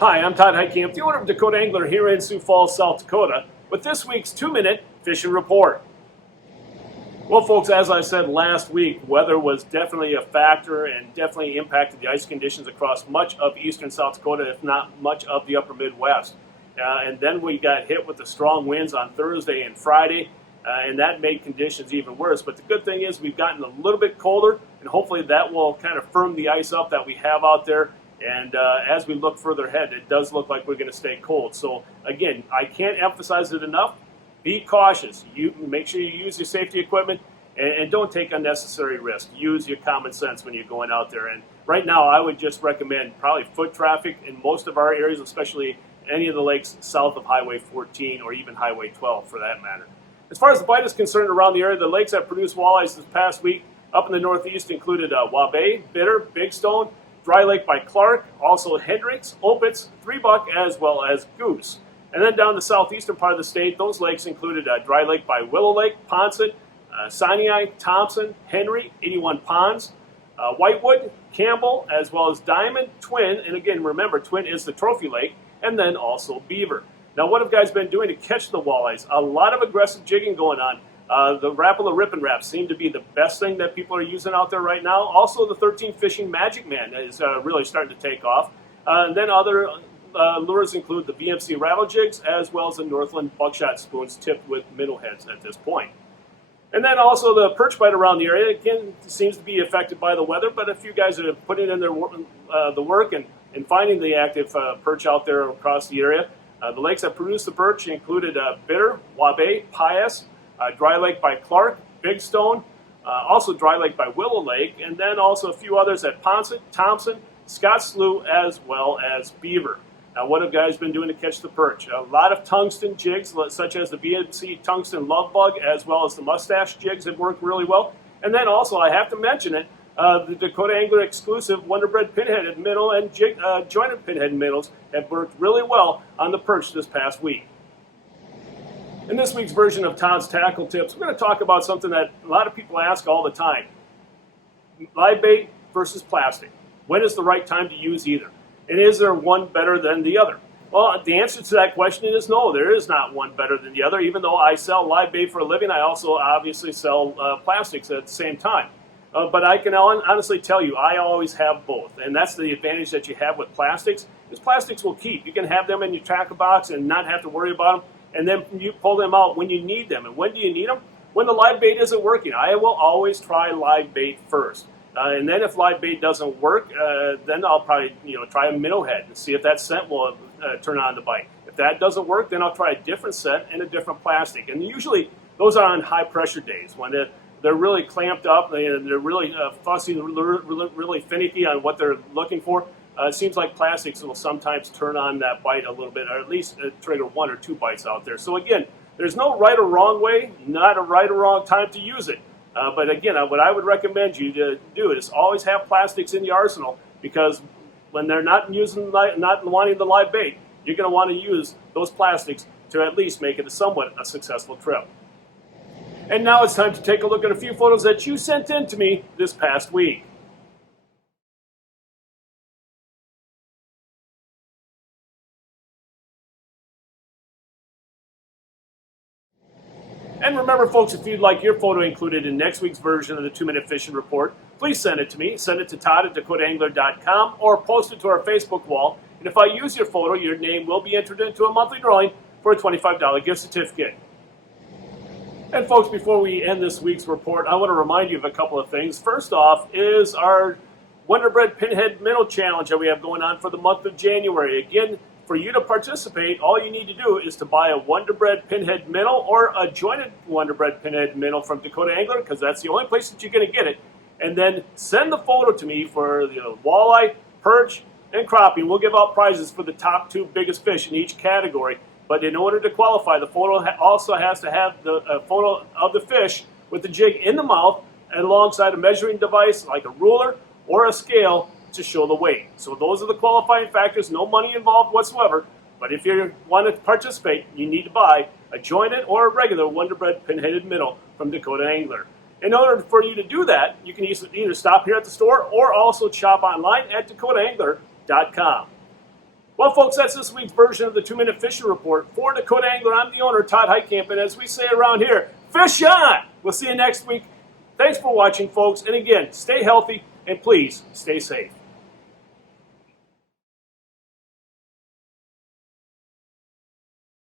Hi, I'm Todd Heitkamp, the owner of Dakota Angler here in Sioux Falls, South Dakota, with this week's 2-minute fishing report. Well, folks, as I said last week, weather was definitely a factor and definitely impacted the ice conditions across much of eastern South Dakota, if not much of the upper Midwest. And then we got hit with the strong winds on Thursday and Friday, and that made conditions even worse. But the good thing is we've gotten a little bit colder, and hopefully that will kind of firm the ice up that we have out there. And as we look further ahead, it does look like we're going to stay cold. So again, I can't emphasize it enough. Be cautious. You make sure you use your safety equipment and don't take unnecessary risks. Use your common sense when you're going out there. And right now, I would just recommend probably foot traffic in most of our areas, especially any of the lakes south of Highway 14 or even Highway 12 for that matter. As far as the bite is concerned around the area, the lakes that produced walleyes this past week up in the northeast included Walleye, Bitter, Big Stone, Dry Lake by Clark, also Hendricks, Opitz, 3-Buck, as well as Goose. And then down the southeastern part of the state, those lakes included Dry Lake by Willow Lake, Ponset, Sinai, Thompson, Henry, 81 Ponds, Whitewood, Campbell, as well as Diamond, Twin, and again, remember, Twin is the trophy lake, and then also Beaver. Now, what have guys been doing to catch the walleyes? A lot of aggressive jigging going on. The Rapala Rip and Wrap seem to be the best thing that people are using out there right now. Also, the 13 Fishing Magic Man is really starting to take off. And then other lures include the VMC Rattle Jigs as well as the Northland Buckshot Spoons tipped with minnow heads at this point. And then also the perch bite around the area, again, seems to be affected by the weather, but a few guys have put in their the work and finding the active perch out there across the area. The lakes that produced the perch included Bitter, Walleye, Pius, Dry Lake by Clark, Big Stone, also Dry Lake by Willow Lake, and then also a few others at Ponset, Thompson, Scott Slough, as well as Beaver. Now, what have guys been doing to catch the perch? A lot of tungsten jigs, such as the BNC Tungsten Love Bug, as well as the Mustache jigs have worked really well. And then also, I have to mention it, the Dakota Angler exclusive Wonderbred Pinhead Minnow and Jointed Pinhead Minnows have worked really well on the perch this past week. In this week's version of Todd's Tackle Tips, we're going to talk about something that a lot of people ask all the time. Live bait versus plastic. When is the right time to use either? And is there one better than the other? Well, the answer to that question is no, there is not one better than the other. Even though I sell live bait for a living, I also obviously sell plastics at the same time. But I can honestly tell you, I always have both. And that's the advantage that you have with plastics, is plastics will keep. You can have them in your tackle box and not have to worry about them. And then you pull them out when you need them. And when do you need them? When the live bait isn't working. I will always try live bait first. And then if live bait doesn't work, then I'll probably try a minnow head and see if that scent will turn on the bite. If that doesn't work, then I'll try a different scent and a different plastic. And usually those are on high pressure days when they're really clamped up, they're really fussy, really finicky on what they're looking for. It seems like plastics will sometimes turn on that bite a little bit, or at least trigger 1 or 2 bites out there. So again, there's no right or wrong way, not a right or wrong time to use it. But again, what I would recommend you to do is always have plastics in the arsenal, because when they're not wanting the live bait, you're going to want to use those plastics to at least make it somewhat a successful trip. And now it's time to take a look at a few photos that you sent in to me this past week. And remember, folks, if you'd like your photo included in next week's version of the 2-Minute Fishing Report, please send it to me. Send it to Todd at DakotaAngler.com or post it to our Facebook wall. And if I use your photo, your name will be entered into a monthly drawing for a $25 gift certificate. And folks, before we end this week's report, I want to remind you of a couple of things. First off is our Wonderbred Pinhead Minnow Challenge that we have going on for the month of January. Again, for you to participate, all you need to do is to buy a Wonderbred Pinhead Minnow or a jointed Wonderbred Pinhead Minnow from Dakota Angler, because that's the only place that you're going to get it. And then send the photo to me for the walleye, perch, and crappie. We'll give out prizes for the top 2 biggest fish in each category. But in order to qualify, the photo also has to have the photo of the fish with the jig in the mouth and alongside a measuring device like a ruler or a scale to show the weight. So those are the qualifying factors, no money involved whatsoever. But if you want to participate, you need to buy a jointed or a regular Wonderbred Pinheaded Minnow from Dakota Angler. In order for you to do that, you can either stop here at the store or also shop online at DakotaAngler.com. Well, folks, that's this week's version of the 2-Minute Fishing Report. For Dakota Angler, I'm the owner, Todd, and as we say around here, fish on! We'll see you next week. Thanks for watching, folks, and again, stay healthy and please stay safe.